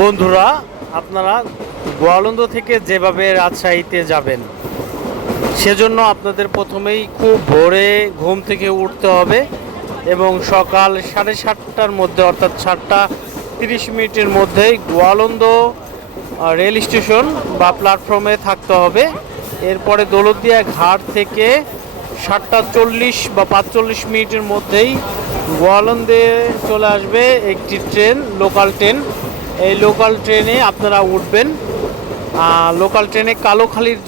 বন্ধুরা, আপনারা গোয়ালন্দ থেকে যেভাবে রাজশাহীতে যাবেন, সেজন্য আপনাদের প্রথমেই খুব ভোরে ঘুম থেকে উঠতে হবে এবং সকাল সাড়ে সাতটার মধ্যে, অর্থাৎ সাতটা তিরিশ মিনিটের মধ্যেই গোয়ালন্দ রেল স্টেশন বা প্ল্যাটফর্মে থাকতে হবে। এরপরে দৌলতদিয়া ঘাট থেকে সাতটা চল্লিশ বা পাঁচচল্লিশ মিনিটের মধ্যেই গোয়ালন্দে চলে আসবে একটি ট্রেন, লোকাল ট্রেন। এই লোকাল ট্রেনে আপনারা উঠবেন। লোকাল ট্রেনে কালোখালির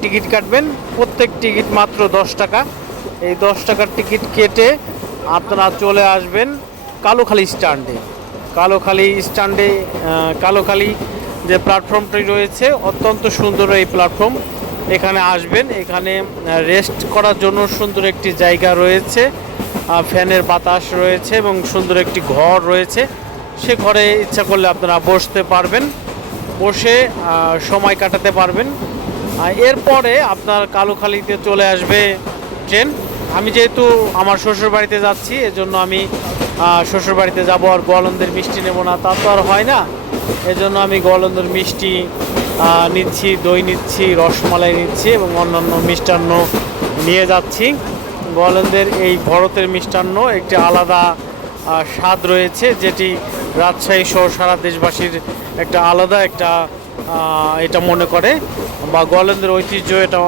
টিকিট কাটবেন। প্রত্যেক টিকিট মাত্র দশ টাকা। এই দশ টাকার টিকিট কেটে আপনারা চলে আসবেন কালোখালি স্ট্যান্ডে। কালোখালি স্ট্যান্ডে কালোখালি যে প্ল্যাটফর্মটি রয়েছে, অত্যন্ত সুন্দর এই প্ল্যাটফর্ম এখানে আসবেন। এখানে রেস্ট করার জন্য সুন্দর একটি জায়গা রয়েছে। ফ্যানের বাতাস রয়েছে এবং সুন্দর একটি ঘর রয়েছে। সে ঘরে ইচ্ছা করলে আপনারা বসতে পারবেন, বসে সময় কাটাতে পারবেন। এরপরে আপনার কালোখালিতে চলে আসবে ট্রেন। আমি যেহেতু আমার শ্বশুর বাড়িতে যাচ্ছি, এজন্য আমি শ্বশুর বাড়িতে যাব আর গোয়ালন্দের মিষ্টি নেব না, তা তো আর হয় না। এজন্য আমি গোয়ালন্দের মিষ্টি নিচ্ছি, দই নিচ্ছি, রসমালাই নিচ্ছি এবং অন্যান্য মিষ্টান্ন নিয়ে যাচ্ছি। গোয়ালন্দের এই ভরতের মিষ্টান্ন একটি আলাদা স্বাদ রয়েছে, যেটি রাজশাহী সহ সারা দেশবাসীর একটা আলাদা একটা এটা মনে করে। বা গোয়ালন্দের ঐতিহ্য এটা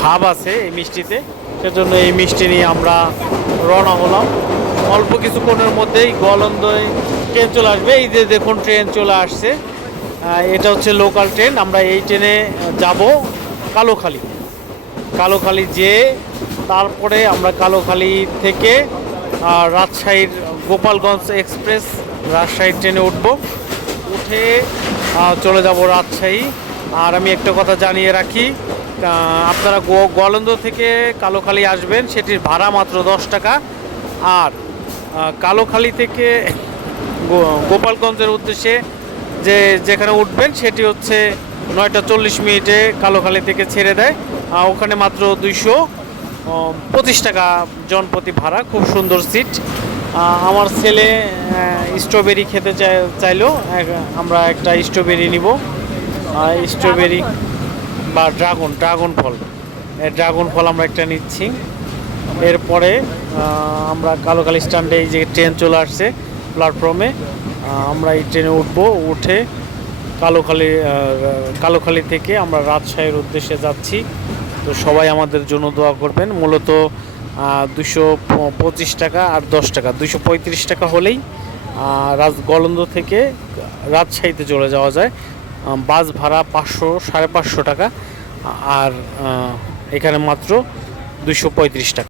ভাব আছে এই মিষ্টিতে। সেজন্য এই মিষ্টি নিয়ে আমরা রওনা হলাম। অল্প কিছুক্ষণের মধ্যেই গোয়ালন্দয় ট্রেন চলে আসবে। এই যে দেখুন, ট্রেন চলে আসছে। এটা হচ্ছে লোকাল ট্রেন। আমরা এই ট্রেনে যাব কালোখালী। কালোখালী যেয়ে তারপরে আমরা কালোখালী থেকে রাজশাহীর গোপালগঞ্জ এক্সপ্রেস, রাজশাহীর ট্রেনে উঠব। উঠে চলে যাব রাজশাহী। আর আমি একটা কথা জানিয়ে রাখি আপনারা গোয়ালন্দ থেকে কালোখালি আসবেন, সেটির ভাড়া মাত্র দশ টাকা। আর কালোখালি থেকে গোপালগঞ্জের উদ্দেশ্যে যে, যেখানে উঠবেন, সেটি হচ্ছে নয়টা চল্লিশ মিনিটে কালোখালি থেকে ছেড়ে দেয়। ওখানে মাত্র দুইশো। পঁচিশ টাকা জনপ্রতি ভাড়া, খুব সুন্দর সিট আমার ছেলে স্ট্রবেরি খেতে চাই চাইলো। আমরা একটা স্ট্রবেরি নিব। স্ট্রবেরি বা ড্রাগন ড্রাগন ফল। ড্রাগন ফল আমরা একটা নিচ্ছি। এরপরে আমরা কালোকালি স্ট্যান্ডে এই যে ট্রেন চলে আসছে প্ল্যাটফর্মে আমরা এই ট্রেনে উঠবো। উঠে কালোখালি কালোখালি থেকে আমরা রাজশাহীর উদ্দেশ্যে যাচ্ছি। তো সবাই আমাদের জন্য দোয়া করবেন। মূলত দুশো পঁচিশ টাকা আর দশ টাকা। দুশো পঁয়ত্রিশ টাকা হলেই রাজ গলন্দ থেকে রাজশাহীতে চলে যাওয়া যায়। বাস ভাড়া পাঁচশো, সাড়ে পাঁচশো টাকা। আর এখানে মাত্র দুশো পঁয়ত্রিশ টাকা।